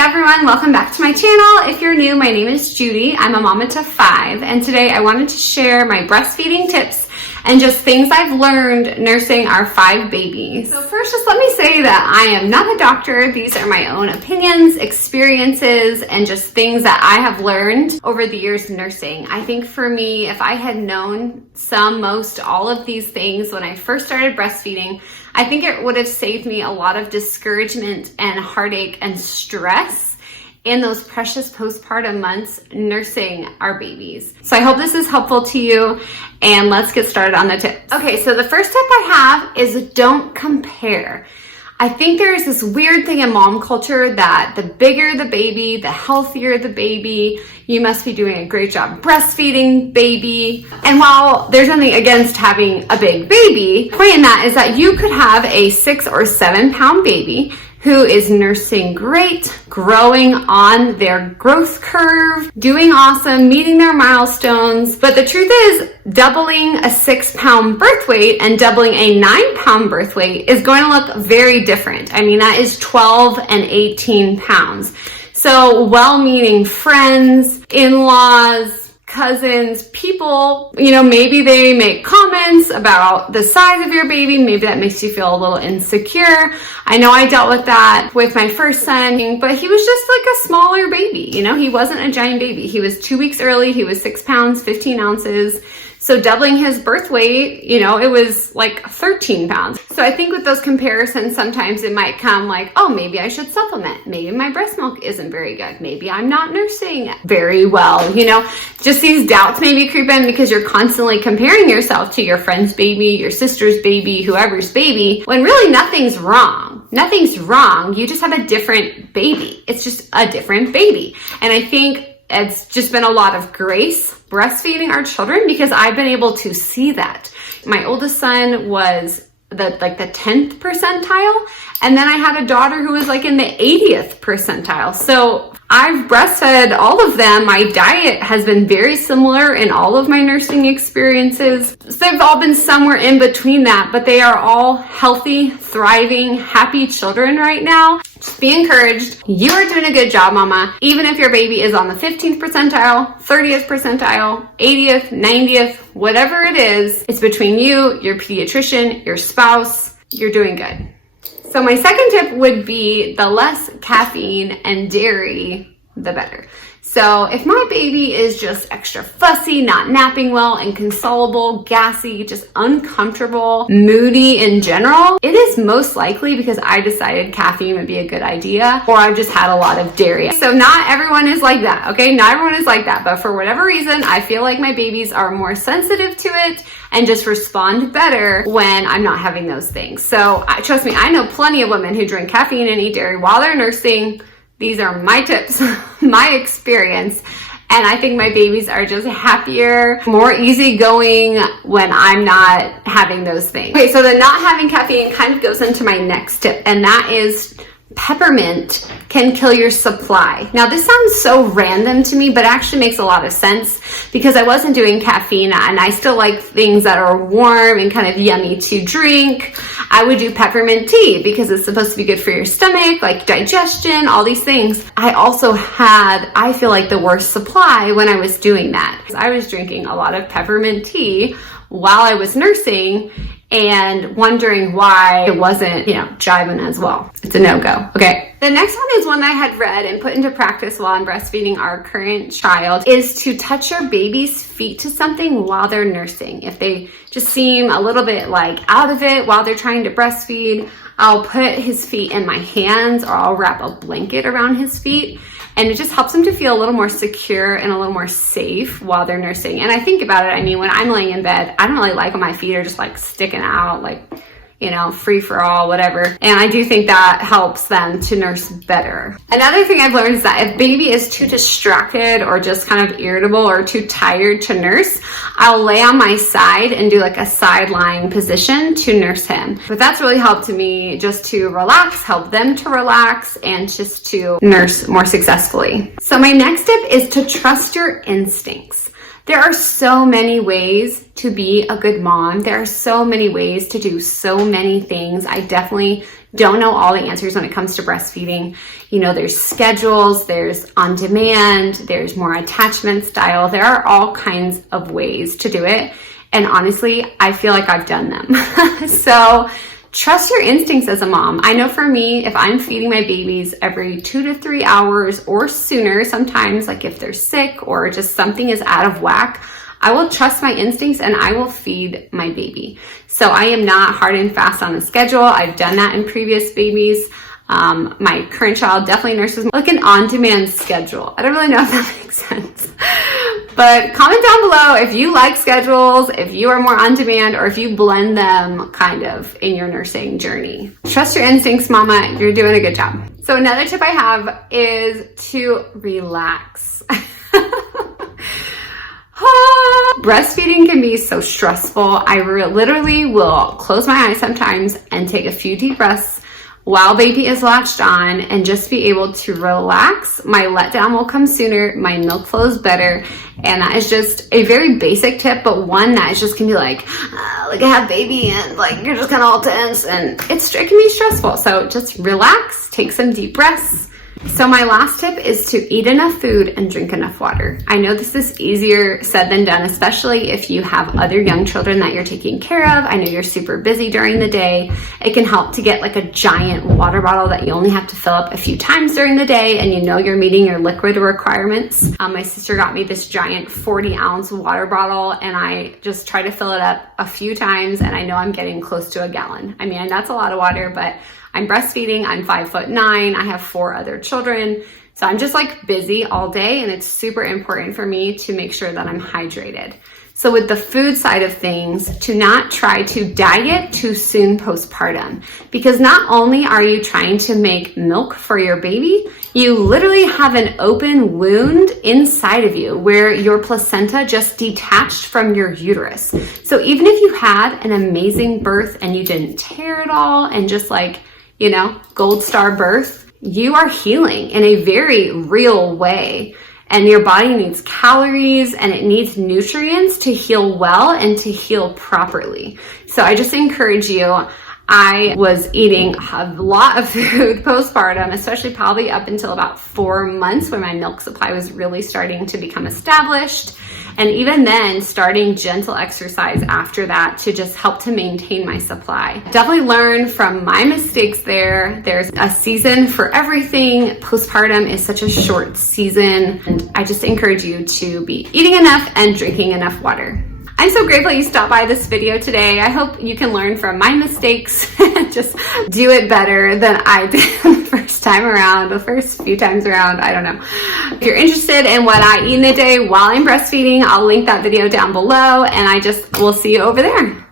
everyone, welcome back to my channel. If you're new, my name is Judy. I'm a mama to 5, and today I wanted to share my breastfeeding tips and just things I've learned nursing our 5 babies. So first, just let me say that I am not a doctor. These are my own opinions, experiences, and just things that I have learned over the years nursing. I think for me, if I had known most, all of these things when I first started breastfeeding, I think it would have saved me a lot of discouragement and heartache and stress in those precious postpartum months nursing our babies. So I hope this is helpful to you, and let's get started on the tips. Okay, so the first tip I have is don't compare. I think there's this weird thing in mom culture that the bigger the baby, the healthier the baby, you must be doing a great job breastfeeding baby. And while there's nothing against having a big baby, the point in that is that you could have a 6 or 7 pound baby who is nursing great, growing on their growth curve, doing awesome, meeting their milestones. But the truth is, doubling a 6 pound birth weight and doubling a 9 pound birth weight is going to look very different. I mean, that is 12 and 18 pounds. So well-meaning friends, in-laws, cousins, people, maybe they make comments about the size of your baby. Maybe that makes you feel a little insecure. I know I dealt with that with my first son, but he was just like a smaller baby. He wasn't a giant baby. He was 2 weeks early. He was 6 pounds, 15 ounces. So doubling his birth weight, it was like 13 pounds. So I think with those comparisons, sometimes it might come like, oh, maybe I should supplement. Maybe my breast milk isn't very good. Maybe I'm not nursing very well. Just these doubts maybe creep in because you're constantly comparing yourself to your friend's baby, your sister's baby, whoever's baby, when really nothing's wrong. Nothing's wrong. You just have a different baby. It's just a different baby. And I think it's just been a lot of grace breastfeeding our children because I've been able to see that. My oldest son was the 10th percentile, and then I had a daughter who was like in the 80th percentile. So I've breastfed all of them. My diet has been very similar in all of my nursing experiences. So they've all been somewhere in between that, but they are all healthy, thriving, happy children right now. Just be encouraged. You are doing a good job, mama. Even if your baby is on the 15th percentile, 30th percentile, 80th, 90th, whatever it is, it's between you, your pediatrician, your spouse. You're doing good. So my second tip would be the less caffeine and dairy, the better. So if my baby is just extra fussy, not napping well, inconsolable, gassy, just uncomfortable, moody in general, it is most likely because I decided caffeine would be a good idea, or I've just had a lot of dairy. So not everyone is like that, okay? Not everyone is like that, but for whatever reason, I feel like my babies are more sensitive to it and just respond better when I'm not having those things. So trust me, I know plenty of women who drink caffeine and eat dairy while they're nursing. These are my tips, my experience, and I think my babies are just happier, more easygoing when I'm not having those things. Okay, so the not having caffeine kind of goes into my next tip, and that is peppermint can kill your supply. Now this sounds so random to me, but actually makes a lot of sense because I wasn't doing caffeine and I still like things that are warm and kind of yummy to drink. I would do peppermint tea because it's supposed to be good for your stomach, like digestion, all these things. I also had, I feel like, the worst supply when I was doing that. I was drinking a lot of peppermint tea while I was nursing and wondering why it wasn't, jiving as well. It's a no-go. Okay. The next one is one I had read and put into practice while I'm breastfeeding our current child is to touch your baby's feet to something while they're nursing. If they just seem a little bit like out of it while they're trying to breastfeed, I'll put his feet in my hands or I'll wrap a blanket around his feet. And it just helps them to feel a little more secure and a little more safe while they're nursing. And I think about it, when I'm laying in bed, I don't really like when my feet are just like sticking out, like, free for all, whatever. And I do think that helps them to nurse better. Another thing I've learned is that if baby is too distracted or just kind of irritable or too tired to nurse, I'll lay on my side and do like a side lying position to nurse him. But that's really helped me just to relax, help them to relax, and just to nurse more successfully. So my next tip is to trust your instincts. There are so many ways to be a good mom. There are so many ways to do so many things. I definitely don't know all the answers when it comes to breastfeeding. You know, there's schedules, there's on demand, there's more attachment style. There are all kinds of ways to do it. And honestly, I feel like I've done them. So trust your instincts as a mom. I know for me, if I'm feeding my babies every 2 to 3 hours or sooner, sometimes like if they're sick or just something is out of whack, I will trust my instincts and I will feed my baby. So I am not hard and fast on the schedule. I've done that in previous babies. My current child definitely nurses like an on-demand schedule. I don't really know if that makes sense. But comment down below if you like schedules, if you are more on demand, or if you blend them kind of in your nursing journey. Trust your instincts, mama. You're doing a good job. So another tip I have is to relax. Breastfeeding can be so stressful. I literally will close my eyes sometimes and take a few deep breaths while baby is latched on and just be able to relax. My letdown will come sooner, my milk flows better, and that is just a very basic tip, but one that is just gonna be like I have baby and like you're just kind of all tense and it can be stressful. So just relax, take some deep breaths. So my last tip is to eat enough food and drink enough water. I know this is easier said than done, especially if you have other young children that you're taking care of. I know you're super busy during the day. It can help to get like a giant water bottle that you only have to fill up a few times during the day and you know you're meeting your liquid requirements. My sister got me this giant 40-ounce water bottle and I just try to fill it up a few times and I know I'm getting close to a gallon. I mean, that's a lot of water, but I'm breastfeeding, I'm 5'9", I have 4 other children. So I'm just like busy all day and it's super important for me to make sure that I'm hydrated. So with the food side of things, to not try to diet too soon postpartum, because not only are you trying to make milk for your baby, you literally have an open wound inside of you where your placenta just detached from your uterus. So even if you had an amazing birth and you didn't tear it all and just like, you know, gold star birth, you are healing in a very real way. And your body needs calories and it needs nutrients to heal well and to heal properly. So I just encourage you. I was eating a lot of food postpartum, especially probably up until about 4 months when my milk supply was really starting to become established. And even then, starting gentle exercise after that to just help to maintain my supply. Definitely learn from my mistakes there. There's a season for everything. Postpartum is such a short season. And I just encourage you to be eating enough and drinking enough water. I'm so grateful you stopped by this video today. I hope you can learn from my mistakes and just do it better than I did the first time around, the first few times around, I don't know. If you're interested in what I eat in a day while I'm breastfeeding, I'll link that video down below and we'll see you over there.